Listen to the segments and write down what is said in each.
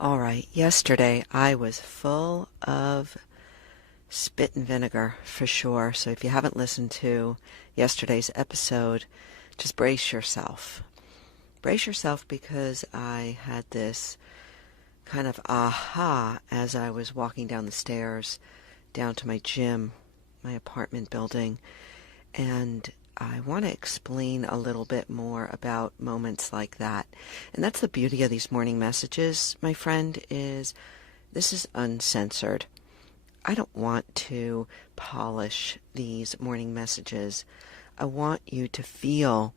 All right, yesterday I was full of spit and vinegar for sure. So if you haven't listened to yesterday's episode, just brace yourself. Brace yourself because I had this kind of aha as I was walking down the stairs down to my gym, my apartment building, and I want to explain a little bit more about moments like that. And that's the beauty of these morning messages, my friend, is this is uncensored. I don't want to polish these morning messages. I want you to feel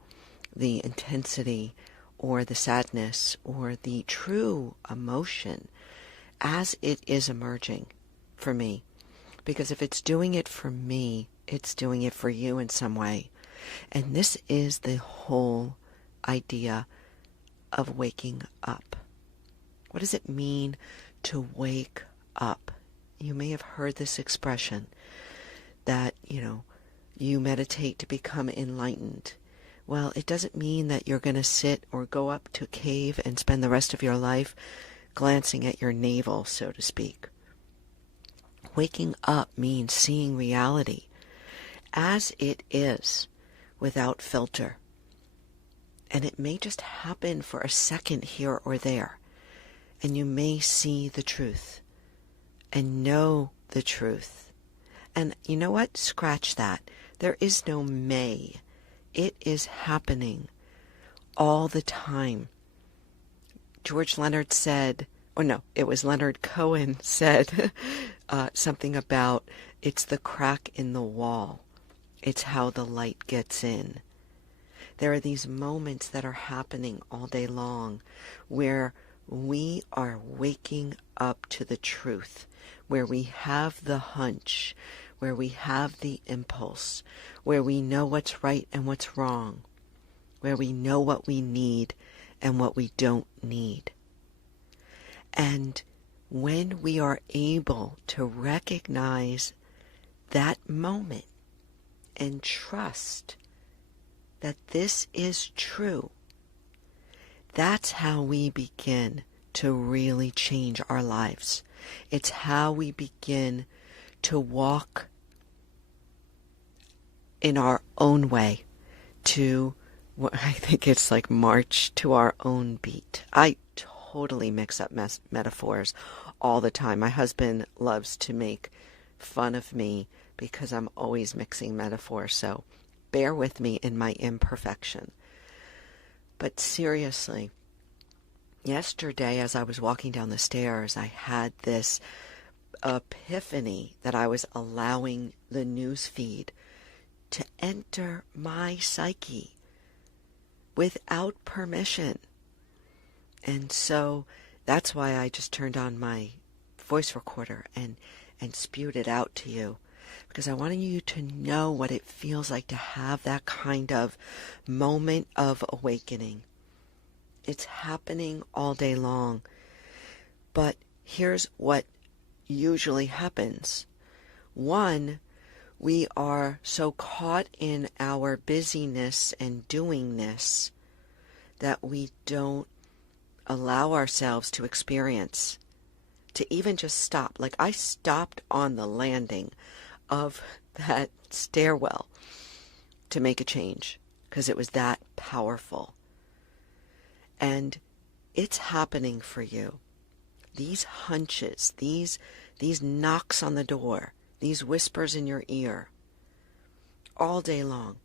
the intensity or the sadness or the true emotion as it is emerging for me. Because if it's doing it for me, it's doing it for you in some way. And this is the whole idea of waking up. What does it mean to wake up? You may have heard this expression that, you meditate to become enlightened. Well, it doesn't mean that you're going to sit or go up to a cave and spend the rest of your life glancing at your navel, so to speak. Waking up means seeing reality as it is, without filter. And it may just happen for a second here or there. And you may see the truth and know the truth. And you know what? Scratch that. There is no may. It is happening all the time. George Leonard said, it was Leonard Cohen said something about it's the crack in the wall. It's how the light gets in. There are these moments that are happening all day long where we are waking up to the truth, where we have the hunch, where we have the impulse, where we know what's right and what's wrong, where we know what we need and what we don't need. And when we are able to recognize that moment and trust that this is true, that's how we begin to really change our lives. It's how we begin to walk in our own way, to what I think it's like march to our own beat. I totally mix up metaphors all the time. My husband loves to make fun of me because I'm always mixing metaphors, so bear with me in my imperfection. But seriously, yesterday as I was walking down the stairs, I had this epiphany that I was allowing the news feed to enter my psyche without permission. And so that's why I just turned on my voice recorder and spewed it out to you. Because I wanted you to know what it feels like to have that kind of moment of awakening. It's happening all day long. But here's what usually happens. One, we are so caught in our busyness and doingness that we don't allow ourselves to experience, to even just stop. Like I stopped on the landing of that stairwell to make a change because it was that powerful. And it's happening for you. These hunches, these knocks on the door, these whispers in your ear, all day long.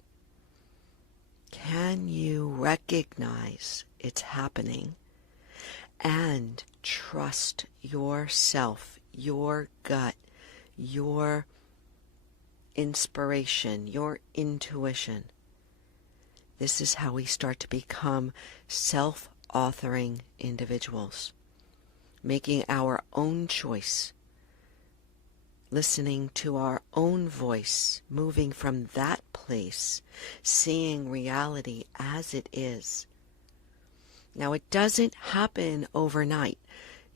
Can you recognize it's happening and trust yourself, your gut, your inspiration, your intuition? This is how we start to become self-authoring individuals, making our own choice, listening to our own voice, moving from that place, seeing reality as it is. Now, it doesn't happen overnight.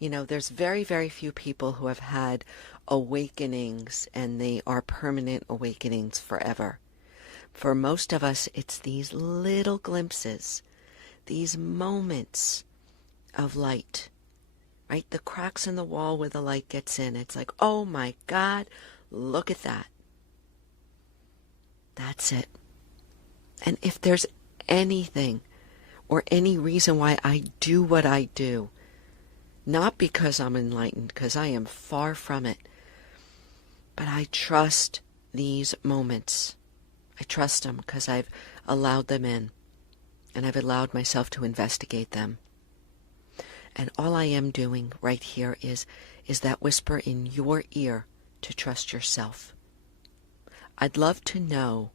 There's very, very few people who have had awakenings and they are permanent awakenings forever. For most of us, it's these little glimpses, these moments of light, right? The cracks in the wall where the light gets in. It's like, oh my God, look at that. That's it. And if there's anything or any reason why I do what I do, not because I'm enlightened, because I am far from it, but I trust these moments. I trust them because I've allowed them in, and I've allowed myself to investigate them. And all I am doing right here is that whisper in your ear to trust yourself. I'd love to know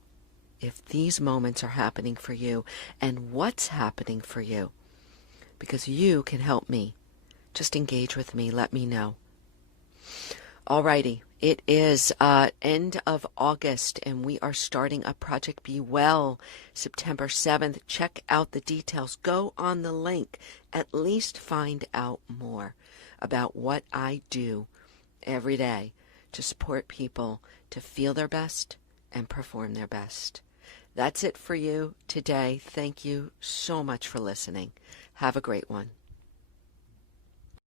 if these moments are happening for you and what's happening for you, because you can help me. Just engage with me. Let me know. Alrighty. It is end of August, and we are starting a Project Be Well September 7th. Check out the details. Go on the link. At least find out more about what I do every day to support people to feel their best and perform their best. That's it for you today. Thank you so much for listening. Have a great one.